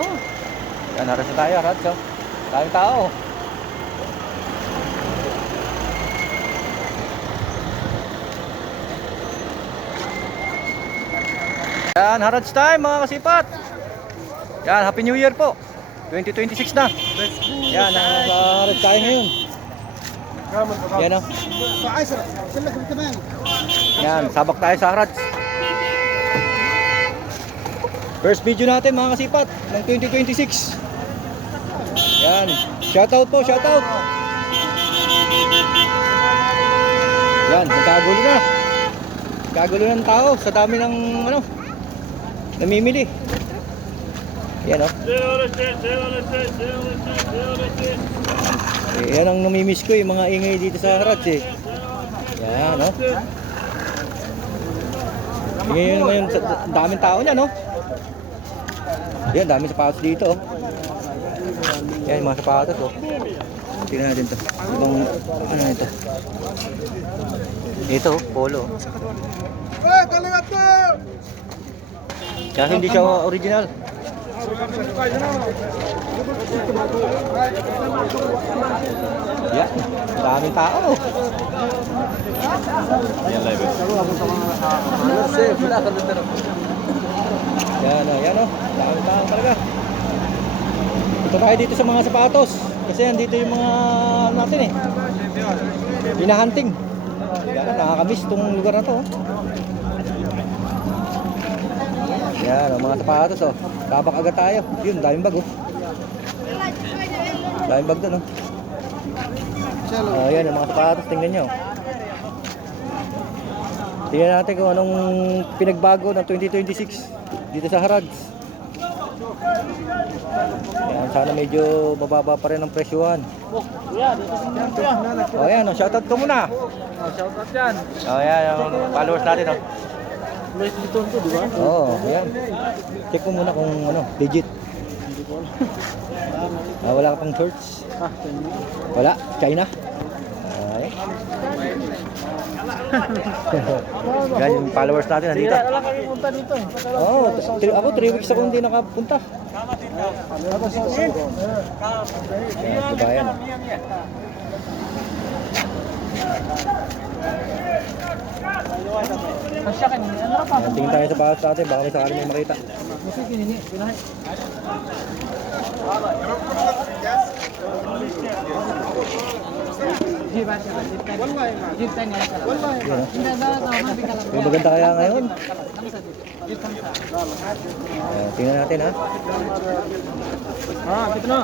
tao. Yan, naras na tayo, Rats, oh. Daming tao. Yan, Harrods time mga kasipat. Yan, Happy New Year po. 2026 na. Yan, Harrods tayo ngayon. Yan, oh. Yan, sabak tayo sa Harrods. First video natin mga kasipat ng 2026. Yan, shoutout po, shoutout. Yan, magkagulo na. Kagulo ng tao sa dami ng ano, namimili. Yan, oh. Yan ang namimiss ko, yung mga ingay dito sa Harrods eh. Yan, oh. Ingay naman yung daming tao niya, no? Yan, daming sapatos dito, oh. Yan, mga sapatos, oh. Tingnan natin to. Ibang, ano ito? Ito, polo. Kasi hindi siya original. Yan, daming tao. Yan, live. Yan, oh. Daming tao talaga. Ito tayo dito sa mga sapatos. Kasi andito yung mga natin eh. Hinahunting. Yan, nakakamiss itong lugar na to. Yan, mga sapatos, oh. Tabak agad tayo. Yun, daming bag, oh. Daming bag doon, oh. Yan, yung mga sapatos, tingnan nyo. Tingnan natin kung anong pinagbago ng 2026 dito sa Harrods. Yan, sana medyo mababa pa rin ang presyuhan. Oh, yan, oh. Shoutout ko muna. Shoutout yan. Oh, yan, yung followers natin, oh. Luis Vuitton to, di ba? Oo, ayan. Check ko muna kung ano, legit. Wala ka pang shorts? Wala? China? Ay. Yan yung followers natin nandito. Wala kami punta dito. Oo, ako 3 weeks ako hindi nakapunta. Ayan, kabayan. Ayan, tingin tayo sa patas natin, baka may sakali may makita. May maganda kaya ngayon. Ayan, tingnan natin ha. Kita na.